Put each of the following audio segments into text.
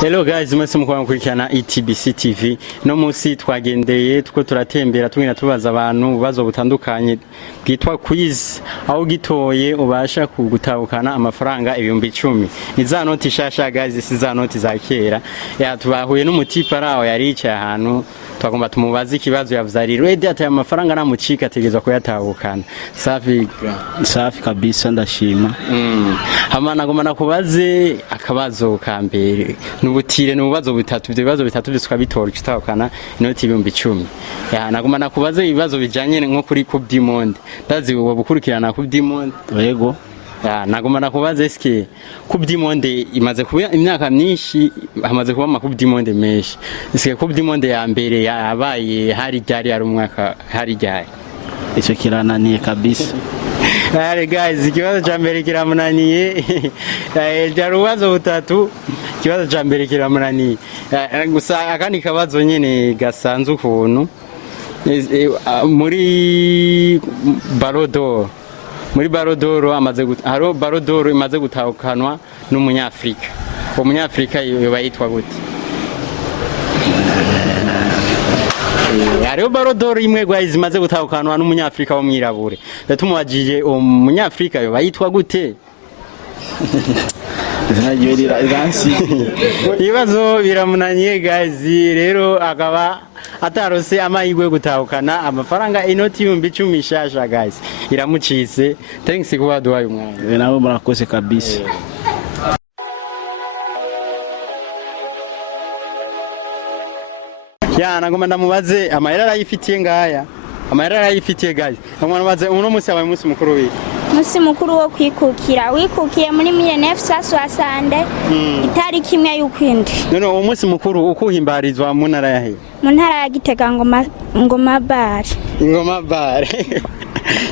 Hello guys, mwese mukora kurikirana Etbc-Tv. No musi twagendeye tuko turatembera tugenda tubaza abantu bazo butandukanye bwitwa quiz aho gitoye ubasha kugutahukana amafaranga 10,000. Iza noti shasha guys, si za noti za kera. Ya tubahuye n'umutipa araho yari icaye ahantu twagomba tumubaza ikibazo yavuze ari ready ati amafaranga namucika ategezwa kuyatahukana. Safi kabisa ndashima. Hamana ngoma nakubaze akabazo ka mbere. Nubutire nubazo bitatu ibibazo bitatu byitwa bitora kitahukana inoti 10,000. Ya nagoma nakubaze ibibazo bijanye nko kuri Coupe du Monde. Ndazi uwo bukurikirana Coupe du Monde. Yego. Ya nagoma nakubaze eske Coupe du Monde imaze kuba imyaka myinshi hamaze kuba Coupe du Monde menshi. Eske Coupe du Monde ya mbere yabaye hari ryari ari umwaka hari ryari. Ico kirananiye kabisa. All guys, ikibazo cha mbere kiramunaniye. Jarubazo butatu. Ikibazo cha mbere kiramunaniye. Gusa akandi kabazo nyene gasanzwe ukuntu muri Barodoro. Muri Barodoro amaze haro Barodoro imaze gutahukanwa n'umunyafrika. Uwo munyafrika yoba yitwa gute? Hariho Barodoro imwe guys imaze gutahukanwa n'umunyafrika wo mwirabure. Ndatumubajije umunyafrika yoba yitwa gute? Ibibazo biramunaniye guys, rero akaba atarose amahirwe gutahukana amafaranga inoti 10,000 shasha guys. Iramucitse. Thanks kuba duhaye umwanya. Nabo murakoze kabisa. Ya nagoma ndamubaze amahera arayifitiye ngaya. Amahera arayifitiye guys. Nagoma ndamubaze uno musi abaye musi mukuru wi. Musi mukuru wo kwikukira wikukiye muri 1960 itariki imwe y'ukwindi. None uwo musi mukuru ukuhimbarizwa mu ntara yahe? Mu ntara ya Gitega ngoma bar. Ngoma bar.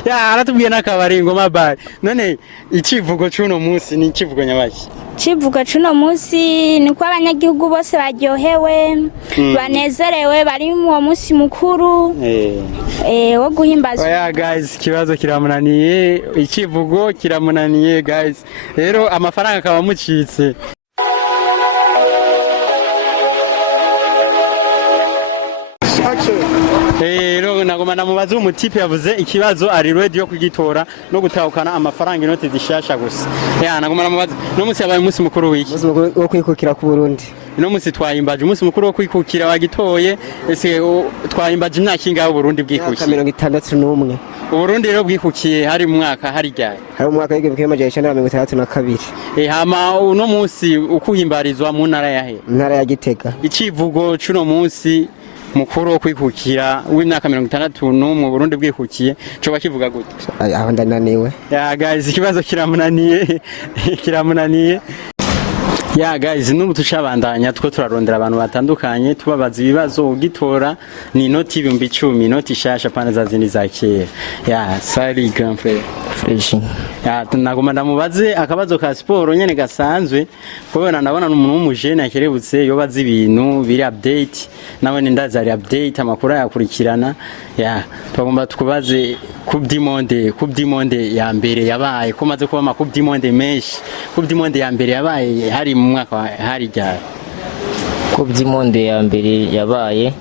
Ya aratubwiye nakabari ngoma bar. None icivugo cuno musi ni icivugo nyabaki? Civuga cuno musi ni kwa abanyagihugu bose baryohewe banezerewe bari mu musi mukuru wo guhimbaza. Oya guys, kibazo kiramunaniye, icivugo kiramunaniye guys. Rero amafaranga akaba mucitse. Rero nagoma namubaza umutipe yavuze ikibazo ari ready yo kugitora no gutahukana amafaranga inoti zishasha gusa. Ya nagoma namubaza no musi yabaye musi mukuru wiki. Musi mukuru wo kwikukira ku Burundi. No musi twahimbaje musi mukuru wo kwikukira wagitoye ese twahimbaje imyaka ingahe Burundi bwikukiye? 61. Uburundi rero bwikukiye hari mu mwaka hari ryari? Hari mu mwaka w'1962. Hama uno musi ukuhimbarizwa mu ntara yahe? Ntara ya Gitega. Icivugo cuno musi mukuru wo kwikukira w'imyaka 61 mu Burundi bwikukiye cyo kivuga gute? Aho ndananiwe. Ya guys, ikibazo kiramunaniye. Kiramunaniye. Ya guys, nubu tucabandanya two turarondera abantu batandukanye tubabaza ibibazo ugitora ni inoti 10,000 inoti shasha pana za zindi za kera. Ya sari grand frère fresh. Ya tunagoma ndamubaze akabazo ka sport nyene gasanzwe kubona nabona n'umuntu w'umujene akerebutse yobaza ibintu biri update nawe ndaza ari update amakuru yakurikirana. Ya twagomba tukubaze Coupe du Monde ya mbere yabaye ko maze kuba Coupe du Monde menshi. Coupe du Monde ya mbere yabaye hari mu mwaka hari ryari? Coupe du Monde ya mbere yabaye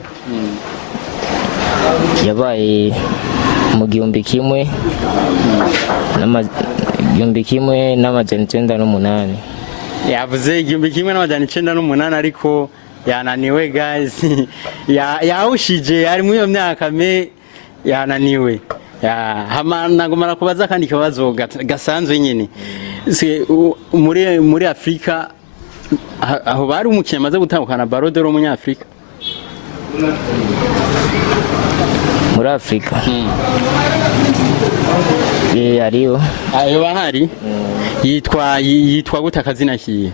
mu 1998. Yavuze 1998 ariko yananiwe guys. Yawushije ari mu iyo myaka yananiwe. Ya hama nagomara kubaza kandi kibazo gasanzwe nyine. Muri Afrika aho bari umukino maze gutahukana Barodoro umunyafrika. Muri Afrika ariyo ayo bahari yitwa gute akazina kiye?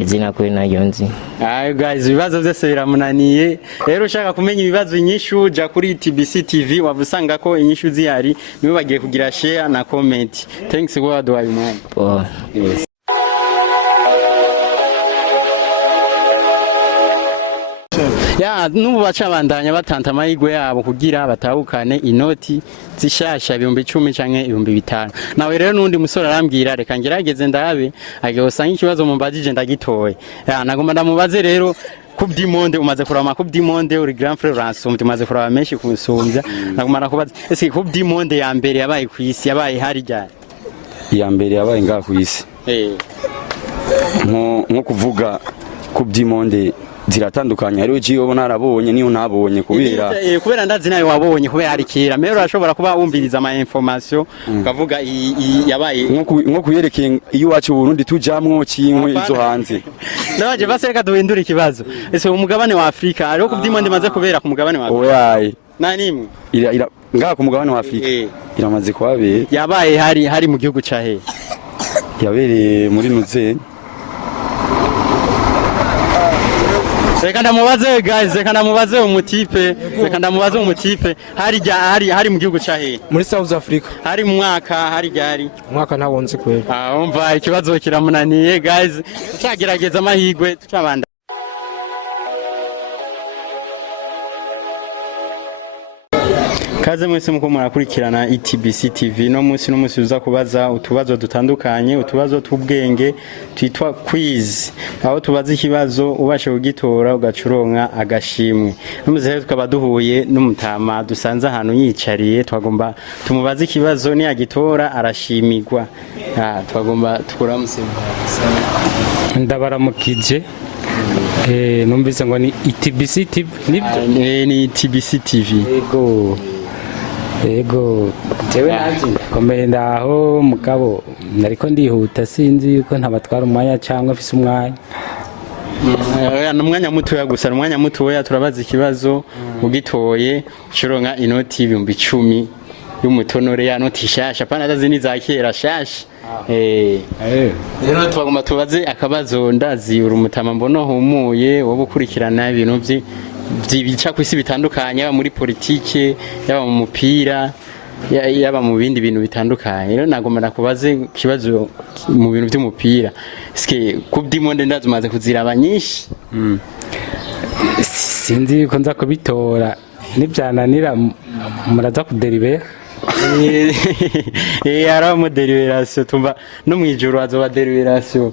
Izina kwe nayo nzi. Ayo guys, ibibazo byose biramunaniye. Rero ushaka kumenya ibibazo inyishu ja kuri Etbc-Tv wavusanga ko inyishu zihari niwe bagiye kugira share na comment. Thanks God wa umwana. Yes. ya nubu bacabandanya batanta amahirwe yabo kugira batahukane inoti zishasha 10,000 canke 5,000. Nawe rero nundi musore arambwira reka ngerageze ndabe agiye usanga ikibazo mumbajije ndagitoye. Ya nagomba ndamubaze rero Coupe du Monde umaze kurama Coupe du Monde uri Grand Frère Ransom tumaze kuraba menshi kusumbya nagomba nakubaza ese Coupe du Monde ya mbere yabaye ku isi yabaye hari ryari ya mbere yabaye ngaha ku isi nko kuvuga Coupe du Monde ziratandukanye hariho jiyo ubona arabonye niyo ntabonye kubera ndazi nayo wabonye kubera ari kira mero urashobora kuba wumviriza ama information ukavuga yabaye nko kuyerekeye iyo wacu Burundi tujamwo kinkwe izo hanze ndaje baseka duhindura ikibazo ese umugabane wa Afrika ariho Coupe du Monde maze kubera ku mugabane wa Afrika oyaye nanimwe ngaha ku mugabane wa Afrika iramaze kwabe yabaye hari mu gihugu ca he yabereye muri Nuze Reka ndamubaze guys, reka ndamubaze umutipe hari mu gihugu ca he muri South Africa hari mu mwaka umwaka ntabonze kwera umva ikibazo kiramunaniye guys tucagerageza amahirwe tucabanda Kaze mwese muko murakurikirana Etbc-Tv no munsi uza kubaza utubazo dutandukanye utubazo tubwenge twitwa quiz aho tubaza ikibazo ubashe kugitora ugacuronka agashimwe numuze tukaba duhuye n'umutama dusanze ahantu yicariye twagomba tumubaza ikibazo ni agitora arashimirwa twagomba tukuramuse ndabaramukije numvise ngo ni Etbc-Tv ni Etbc-Tv Ego jewe naje komeye ndaho mugabo nariko ndihuta sinzi yuko ntabatwara umwanya cyangwa afise umwanya numwanya mutoya gusa numwanya mutoya turabaza ikibazo ugitoye ucuronka inoti 10,000 y'umutonore ya noti shasha pana azini za kera shasha rero twagomba tubaze akabazo ndazi uri umutama mbono humuye wo gukurikirana ibintu bica kwisi bitandukanye yaba muri politike yaba mu mupira yaba mu bindi bintu bitandukanye rero nagomba nakubaze kibazo mu bintu by'umupira ske Coupe du Monde ndazumaze kuzira abanyinshi sinzi ko nza kubitora nibyananira muraza kuderibera ara mu deliberation tumba no mwijuru azoba deliberation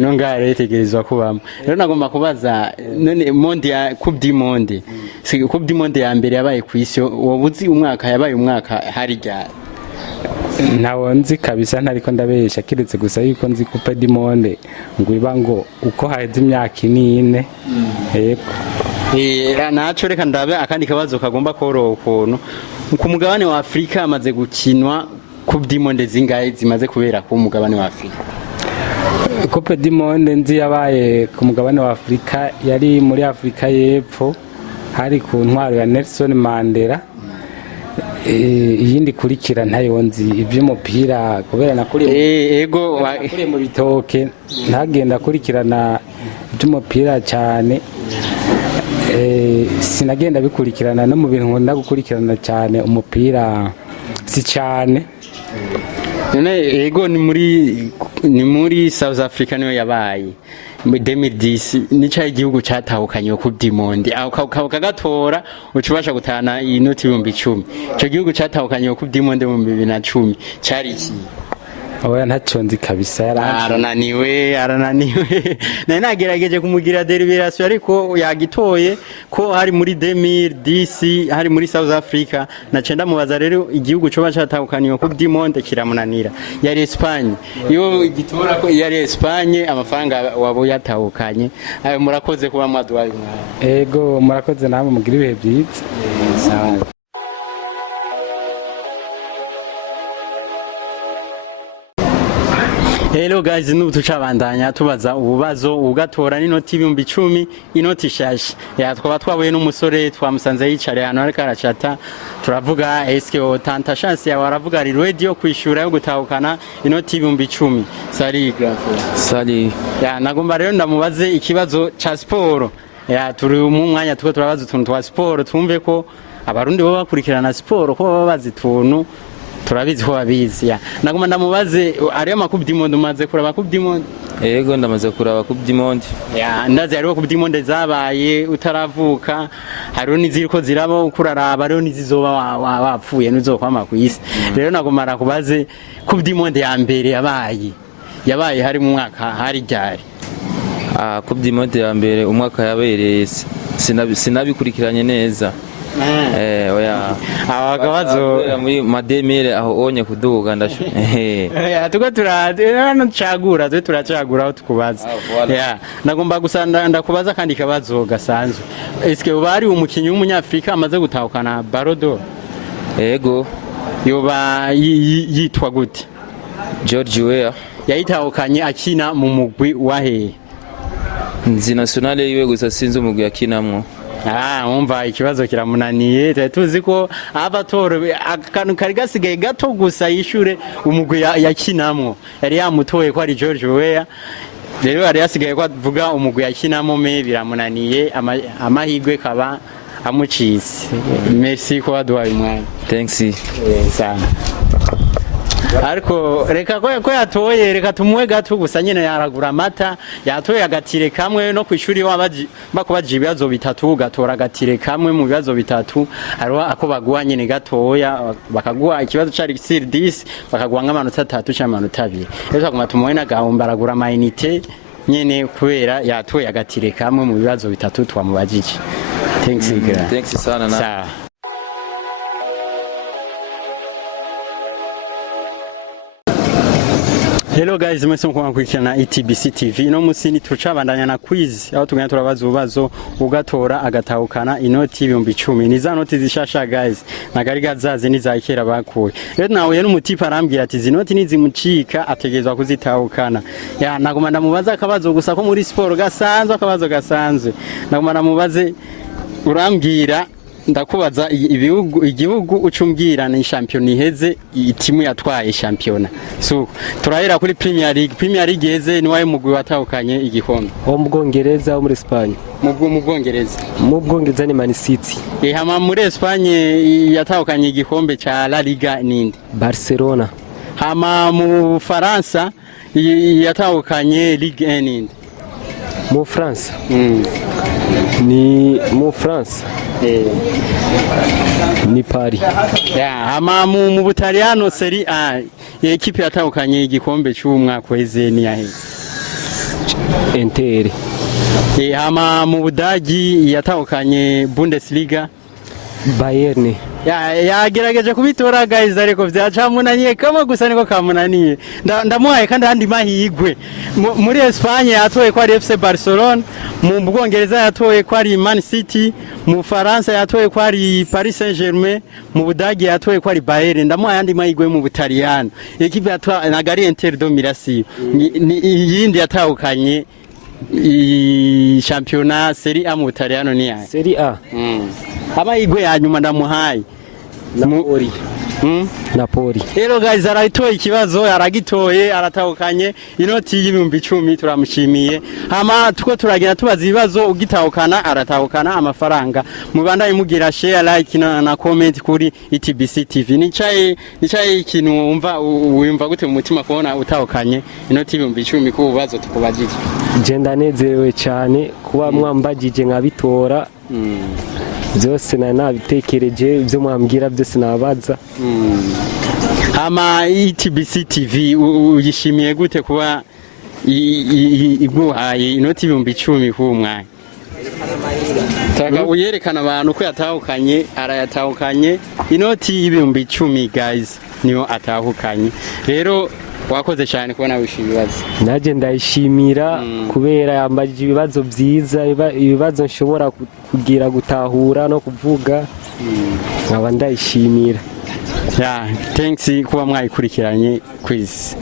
no ngare itegerezwa kubamo rero nagomba kubaza none monde ya Coupe du Monde Coupe du Monde ya mbere yabaye ku isi wobuzi umwaka yabaye umwaka hari ryari nawo nzi kabisa ntariko ndabesha kiretse gusa yuko nzi Coupe du Monde ngo iba ngo uko haheze imyaka 4 yego naco reka ndabe akandi kabazo kagomba koroha ukuntu ku mugabane wa Afrika amaze gukinwa Coupe du Monde zingahe zimaze kubera ku mugabane wa Afrika Coupe du Monde nzi yabaye ku mugabane wa Afrika yari muri Afrika y'Epfo hari ku ntwaro ya Nelson Mandela iyindi kurikira ntayo nzi iby'umupira kubera nakuri mu bitoke ntagenda kurikirana iby'umupira cyane sinagenda bikurikirana no mu bintu nkunda gukurikirana cyane umupira si cyane ni muri South Africa niyo yabaye 2010 nica igihugu catahukanye Coupe du Monde ukagatora ucubasha gutana inoti 10,000 ico gihugu catahukanye Coupe du Monde mu 2010 cari iki oya ntacyo nzi kabisa arananiwe nagerageje kumugira deliberation ariko yagitoye ko hari muri 2010 hari muri South Africa nacenda mubaza rero igihugu cyo bacatahukaniye Coupe du Monde kiramunanira yari Espagne iyo igitora ko yari Espagne amafaranga wabo yatahukanye murakoze kuba mwaduwaye ego murakoze namwe mugira ibihe byiza sawa Hello guys, nubu tucabandanya tubaza ububazo ugatora n'inoti 10,000 inoti shashi twaba twabuye n'umusore twamusanze yicare hano ariko aracata turavuga eske tanta chance yawe aravuga ari radio kwishura yo gutahukana inoti 10,000 sari Sali nagomba rero ndamubaze ikibazo ca sport turi mu mwanya tuko turabaza utuntu twa sport twumve ko abarundi bo bakurikirana sport ko baba bazi tuntu turabizi ko babizi ya naguma ndamubaze ariyo Coupe du Monde umaze kuraba Coupe du Monde yego ndamaze kuraba Coupe du Monde ya ndazi ariyo Coupe du Monde zabaye utaravuka hariho niziriko ziraba ukuraraba ariho nizizoba wapfuye nizokwama ku isi rero nagumara kubaze Coupe du Monde ya mbere yabaye hari mu mwaka hari ryari Coupe du Monde ya mbere umwaka yabereye sinabikurikiranye neza oya abagabazo muri mademire aho onye kuduga ndasho tuko turacagura aho tukubaza ya nagomba gusanda ndakubaza kandi kabazo gasanzwe eske ubari umukinyi w'umunyafrika amaze gutahukana Ballon d'Or yego yoba yitwa gute George Weah yayitahukanye akina mu mugwi wahe nzi nationale yiwe gusa sinzi umugwi yakinamwo umva ikibazo kiramunaniye tuzi ko abatoro akantu kari gasigaye gato gusa yishure umugwi yakinamwo yari yamutoye ko ari George Weah rero yari yasigaye ko avuga umugwi yakinamwo me biramunaniye amahigwe kaba amucise merci ko waduhaye umwanya thanks sana ariko reka ko yatoye reka tumuwe gato gusa nyene yaragura amata yatoye agatire kamwe no kwishuri wabaji bakubaje ibibazo bitatu gatora agatire kamwe mu bibazo bitatu hariho ako baguha nyene gatoya bakaguha ikibazo cari sur 10 bakaguha nk'amanota 3 cyangwa amanota 2 rero aguma tumuwe na gahomba aragura mainite nyene kubera yatoye agatire kamwe mu bibazo bitatu twamubajije thanks sana na Hello guys, mwese mukurikirana Etbc-Tv no musini tucabandanya na quiz aho tugenda turabaza ubazo ugatora agatahukana inoti 10,000 ni za noti zishasha guys nagari gazazi nizakera bakuye rero nawe n'umutipa arambwira ati zinoti nizimucika ategezwa kuzitahukana ya naguma ndamubaza akabazo gusa ko muri sport gasanzwe akabazo gasanzwe naguma ndamubaze urambwira ndakubaza igihugu ucumbwira ni champion iheze itimu yatwaye championa so turahera kuri Premier League heze ni waye mugwi watahukanye igikombe wo mu Bwongereza wo muri Espagne mu Bwongereza ni Man City hama muri Espagne yatahukanye igikombe cha La Liga ninde Barcelona hama mu Faransa yatahukanye Ligue 1 ninde mu France ni mu France ni Paris ya hama mu Butaliyano Serie A ekipe yatahukanye igikombe cy'umwaka weze ni yahe Inter hama mu Budagi yatahukanye Bundesliga Bayern yagerageje kubitora guys ariko byacamunaniye kama gusa niko kamunaniye ndamuhaye kandi handi mahigwe muri Espagne yatoye ko ari FC Barcelona mu Bwongereza yatoye ko ari Man City mu Faransa yatoye ko ari Paris Saint-Germain mu Budagi yatoye ko ari Bayern ndamuhaye handi mahigwe mu Butaliyano ekipe yatwa nagari Inter do Milan ni yindi yatahukanye championnat Serie A mu Butaliyano ni yahe Serie A amahigwe ya nyuma ndamuhaye Napoli rero guys arayitoye ikibazo aragitoye aratahukanye inoti y'10,000 turamushimiye hama tuko turagenda tubaza ibibazo ugitahukana aratahukana amafaranga mubandaye mugira share like na comment kuri Etbc-Tv nicaye ikintu wumva gute mu mutima kubona utahukanye inoti y'10,000 ku bibazo tukubajije je ndanezerewe cyane kuba mwambagije nkabitora byose nabitekereje ibyo mwambwira byose nabaza hama Etbc-Tv uyishimiye gute kuba iguhaye inoti 10,000 ku mwanya taka uyerekana abantu ko yatahukanye arayatahukanye inoti y'10,000 guys niyo atahukanye rero wakoze cyane kubona wishibibaza naje ndayishimira kubera yambajije ibibazo byiza ibibazo nshobora kugira gutahura no kuvuga nkaba ndayishimira thanks kuba mwayikurikiranye quiz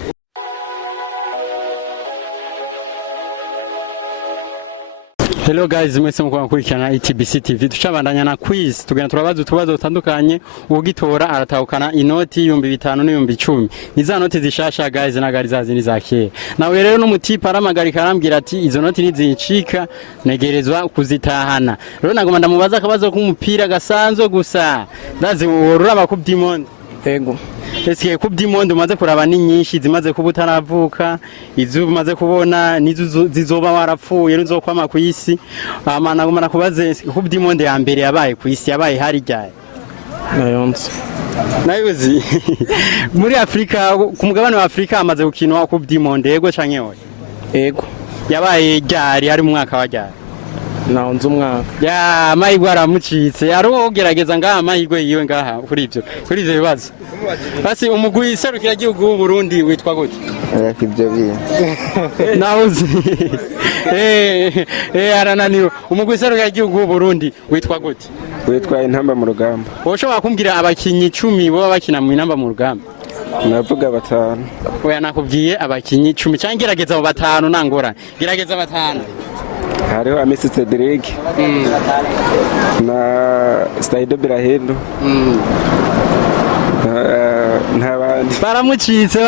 Hello guys, mwese mukwa kurikirana Etbc-Tv tucabandanya na quiz tugenda turabaza utubazo dutandukanye ugitora aratahukana inoti 5,000 n'10,000 niza noti zishasha guys nagari zazi nizakeye nawe rero n'umutipa aramagarika arambwira ati izo noti nizincika negerezwa kuzitahana rero nagoma ndamubaza akabazo k'umupira gasanzwe gusa ndazi worura Coupe du Monde ego ese ku by'imondo umaze kuraba ni nyinshi zimaze kuba utaravuka izo umaze kubona nizo zizoba warapfuye nizokwama ku isi amana gumana kubaze ku by'imondo ya mbere yabaye ku isi yabaye hari ryari nayonze nayuzi muri Afrika ku mugabane wa Afrika amaze gukinwa ku by'imondo yego canke oya ego yabaye ryari hari mu mwaka wa ryari nawunze umwaka ya amahirwe aramucitse arogerageza ngaha amahirwe yiwe ngaha kuri ivyo bibazo basi umugwi serukira gihugu w'u Burundi witwa gute ibyo biye nawuzi arananiwe umugwi serukira gihugu w'u Burundi witwa gute witwa intamba mu rugamba woshobora kumbwira abakinyi 10 bo bakina mu intamba mu rugamba navuga batanu oya nakubwiye abakinyi 10 cyangwa gerageza abo batanu nangora gerageza batanu hariho Amisi Cedric na Staido Birahendo ntabandi baramucitse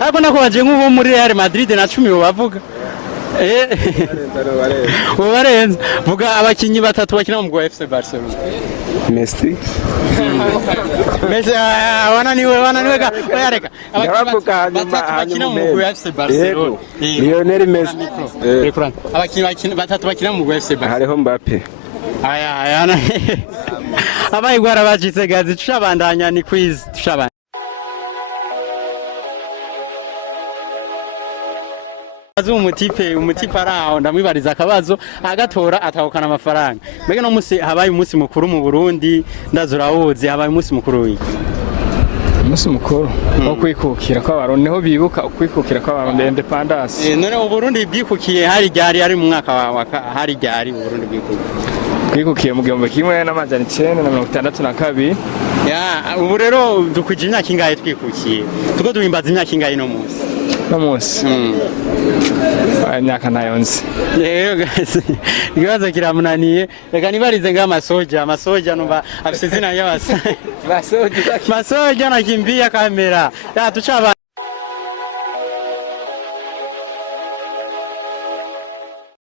ariko nako baje nk'ubo muri Real Madrid na 10 bo bavuga ubarenze vuga abakinyi batatu bakina mu FC Barcelona Messi wananiwe ga oyareka abakinyi bakina mu FC Barcelona Lionel Messi abakinyi batatu bakina mu FC Barcelona hariho Mbappe aya abayigwara bacitse gazi tushabandanya ni quiz tushabandanya umutipe araho ndamwibariza akabazo agatora atahukana amafaranga mbega no musi habaye umunsi mukuru mu Burundi ndazurawuzi habaye umunsi mukuru wiki umunsi mukuru wo kwikukira kw'abarundi niho bibuka kwikukira kw'abarundi independence none u Burundi bwikukiye hari ryari ari mu mwaka wa hari ryari u Burundi bwikukiye mu 1962 ya ubu rero dukwije imyaka ingahe twikukiye tuko duhimbaza imyaka ingahe no munsi imyaka nayonze yego guys ikibazo kiramunaniye reka nibarize amasoja numva afise izina y'abasa masoja nakimbia kamera ya tuchaba